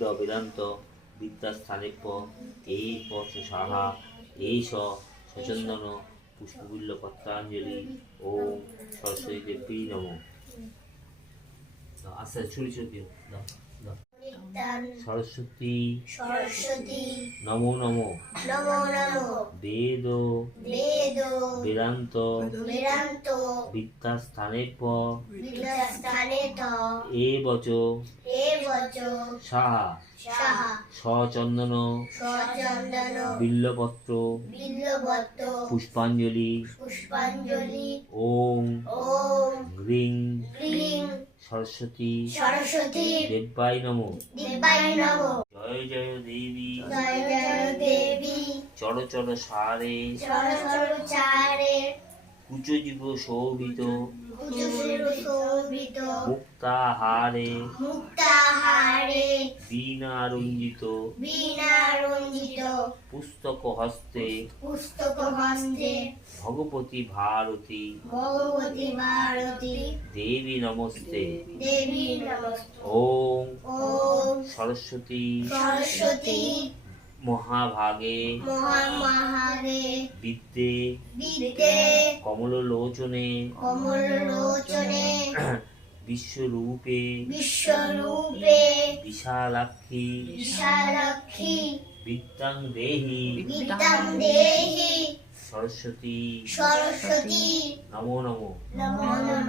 বেদ বেদান্ত বিদ্যাস্থানেপ্য এই পথ সাহা এই সচন্দন পুষ্পবিল্ল পত্রাঞ্জলি ওম সরস্বতী দেবী নমঃ। আচ্ছা ছুরি ছুরি দিও দাও দাও। সরস্বতী সরস্বতী নমো নমো নমো নমো বেদ বেদ বেদান্ত বেদান্ত বিদ্যাস্থানেপ্য বিদ্যাস্থানে ত এবচ এবচ সাহা সাহা সচন্দন সচন্দন বিল্লপত্র বিল্লবত্ত পুষ্পাঞ্জলি পুষ্পাঞ্জলি ওম ওম গ্রিং ক্লিং সরস্বতী সরস্বতী দেবাই নমঃ। দেবায় নমো। জয় জয় দেবী জয় জয় দেবী চর চর সারে চর চারে কুচজীব শোভিত কুচুর শোভিত মুক্তাহারে মুক্তাহারে বীণা রঞ্জিত বীণা রঞ্জিত পুস্তক হস্তে পুস্তক হস্তে ভগবতী ভারতী ভগবতী ভারতী দেবী নমস্তে। দেবী নমস্তে। ওম ওম সরস্বতী সরস্বতী মহাভাগে মহামহারে বিদ্যে বিদ্যে কমললোচনে কমললোচনে বিশ্বরূপে বিশ্বরূপে বিশালাক্ষী বিশালাক্ষী বিদ্যাং দেহি বিদ্যাং দেহি সরস্বতী সরস্বতী নমো নমো। নমো নমঃ।